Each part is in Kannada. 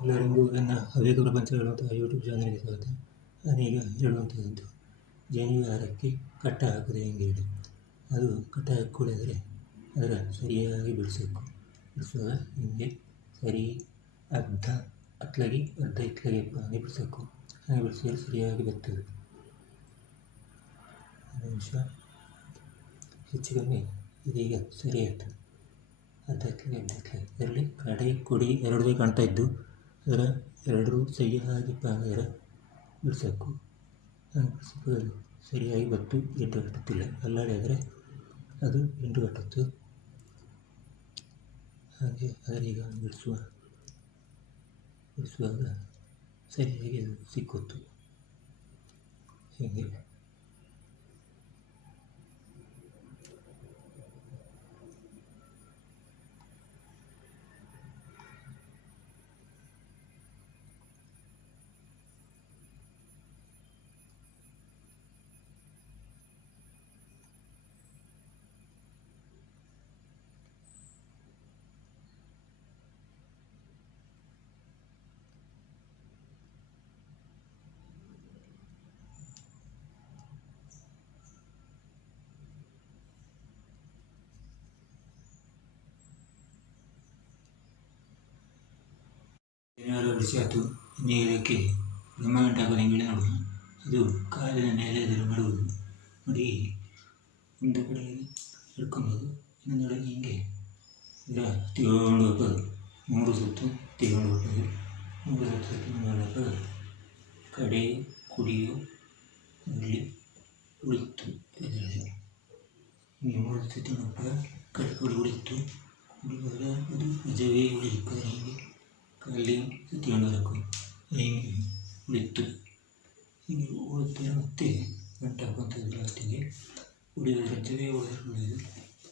ಎಲ್ಲರಿಗೂ ನನ್ನ ಹವ್ಯಕ ಪ್ರಪಂಚ ಹೇಳುವಂತಹ ಯೂಟ್ಯೂಬ್ ಚಾನಲ್ಗೆ ಸ್ವಾಗತ. ನಾನೀಗ ಹೇಳುವಂಥದ್ದು ಜನಿವಾರಕ್ಕೆ ಕಟ್ಟ ಹಾಕದೆ ಹೆಂಗೆ ಹೇಳಿ. ಅದು ಕಟ್ಟ ಹಾಕ್ಕೊಳ್ಳಿದ್ರೆ ಅದರ ಸರಿಯಾಗಿ ಬಿಡಿಸಬೇಕು. ಬಿಡಿಸುವಾಗ ಹಿಂಗೆ ಸರಿ, ಅರ್ಧ ಅತ್ಲಾಗಿ, ಅರ್ಧ ಇತ್ಲಾಗಿ ಹಾಗೆ ಬಿಡಿಸಬೇಕು. ಹಾಗೆ ಬಿಡಿಸಿದ್ರೆ ಸರಿಯಾಗಿ ಬರ್ತದೆ ನಿಮಿಷ. ಹೆಚ್ಚು ಕಮ್ಮಿ ಇದೀಗ ಸರಿ ಆಯಿತು ಅರ್ಧ ಇತ್ಲಾಗಿ ಅರ್ಧ ಇತ್ಲಾಗಿ. ಇದರಲ್ಲಿ ಕಡೆ ಕೊಡಿ ಎರಡೂ ಕಾಣ್ತಾ ಇದ್ದು ಅದರ ಎರಡರೂ ಸರಿಯಾಗಿ ಅದರ ಬಿಡಿಸಬೇಕು ಅದು ಸರಿಯಾಗಿ ಬತ್ತು ಎಂಟು ಕಟ್ಟುತ್ತಿಲ್ಲ. ಅಲ್ಲಾಡಿ ಆದರೆ ಅದು ಎಂಟು ಕಟ್ಟುತ್ತು. ಹಾಗೆ ಅದರೀಗ ಬಿಡಿಸುವ, ಬಿಡಿಸುವಾಗ ಸರಿಯಾಗಿ ಅದು ಸಿಕ್ಕುತ್ತು ಹೀಗೆ. ಏನಾದರೂ ಬಿಡಿಸಿ ಆಯಿತು ಇನ್ನು ಇದಕ್ಕೆ ಬ್ರಹ್ಮಗಂಟೆ ಹಾಕೋದು ಹೆಂಗೆ ನೋಡುವ ಅದು ಕಾಲಿನ ಮೇಲೆ ಅದನ್ನು ಮಾಡುವುದು ನೋಡಿ, ಒಂದು ಕಡೆ ಹಿಡ್ಕೊಬೋದು ಇನ್ನೊಂದು ಕಡೆ ಹಿಂಗೆ. ಇದರ ತಗೊಂಡು ಹೋಗೋದು ಮೂರು ಸುತ್ತು ತಗೊಂಡು ಹೋಗೋದು ಮೂರು ಸುತ್ತು ತಗೊಂಡು ಹೋಗೋದು ಕಡೆ, ಕುಡಿಯೋ ಇಲ್ಲಿ ಉಳಿತು ಇದರಲ್ಲಿ. ಈ ಮೂರು ಸುತ್ತು ನೋಡುವಾಗ ಕಡೆ, ಕುಡಿ, ಉಳಿತು. ಉಳಿಯುವಾಗ ಅದು ನಿಜವೇ ಉಳಿಯುತ್ತದೆ. ಅಲ್ಲಿ ಬರಬೇಕು ಹೀಗೆ ಉಳಿತು ಹೀಗೆ ಉಳಿದ್ರೆ ಮತ್ತೆ ಗಂಟೆ ಹಾಕುವಂಥದ್ದು ಲಾಸ್ಟಿಗೆ ಉಳಿದ ರಜ್ಜವೇ ಉಳಿದು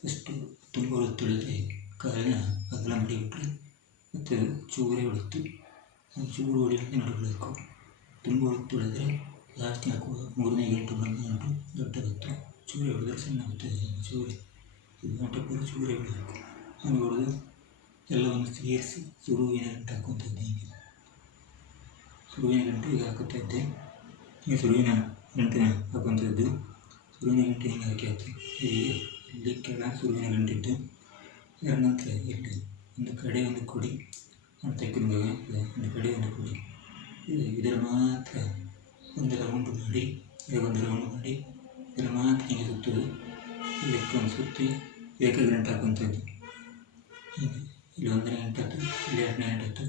ಅಷ್ಟು ತುಂಬ ಉಳಿತುಳಿದ್ರೆ ಕಾಲಿನ ಅಗಲ ಮಾಡಿಬಿಟ್ರೆ ಮತ್ತೆ ಚೂರೇ ಉಳಿತು ಚೂರು ಉಳಿಯೋಕ್ಕೆ ನೋಡಬೇಕು ತುಂಬ ಉಳಿತುಳಿದ್ರೆ ಲಾಸ್ಟ್ ಹಾಕುವ ಮೂರನೇ ಗಂಟು ಬಂದು ದೊಡ್ಡ ಗೊತ್ತು. ಚೂರೆ ಉಳಿದ್ರೆ ಸಣ್ಣ ಬರ್ತದೆ ಚೂರೆ. ಇದು ಗಂಟೆ ಪೂರ ಚೂರೇ ಉಳಿಬೇಕು ಹಂಗೆ ಹೊಡೆದು ಎಲ್ಲವನ್ನು ಸೇರಿಸಿ ಸುರುವಿನ ಗಂಟು ಹಾಕುವಂಥದ್ದು ಸುರುವಿನ ಗಂಟು ಈಗ ಹಾಕುತ್ತಾ ಇದ್ದೆ. ಈಗ ಸುರುವಿನ ಗಂಟಿನ ಹಾಕುವಂಥದ್ದು. ಸುರುವಿನ ಗಂಟೆ ಹಿಂಗೆ ಹಾಕಿ ಆಯ್ತು ಹೀಗೆ ಇಲ್ಲಿ ಕೆಳ ಸುರುವಿನ ಗಂಟಿಟ್ಟು ಅದರ ನಂತರ ಇಲ್ಲಿ ಒಂದು ಕಡೆ ಒಂದು ಕೊಡಿ. ಅಂತ ತೆಕ್ಕಿದಾಗ ಒಂದು ಕಡೆ ಒಂದು ಕೊಡಿ. ಇದು ಇದರ ಮಾತ್ರ ಒಂದು ರೌಂಡ್ ಮಾಡಿ ಒಂದು ರೌಂಡ್ ಮಾಡಿ ಇದರ ಮಾತ್ರ ಹಿಂಗೆ ಸುತ್ತೋದು ಇದಕ್ಕೊಂದು ಸುತ್ತಿ ಏಕಗ್ರಂಟ್ ಹಾಕುವಂಥದ್ದು. ಹೀಗೆ. ഇരുപത് നേരിട്ടത്ത് ഇരുപത്തിരണ്ട് നേരിട്ടത്ത്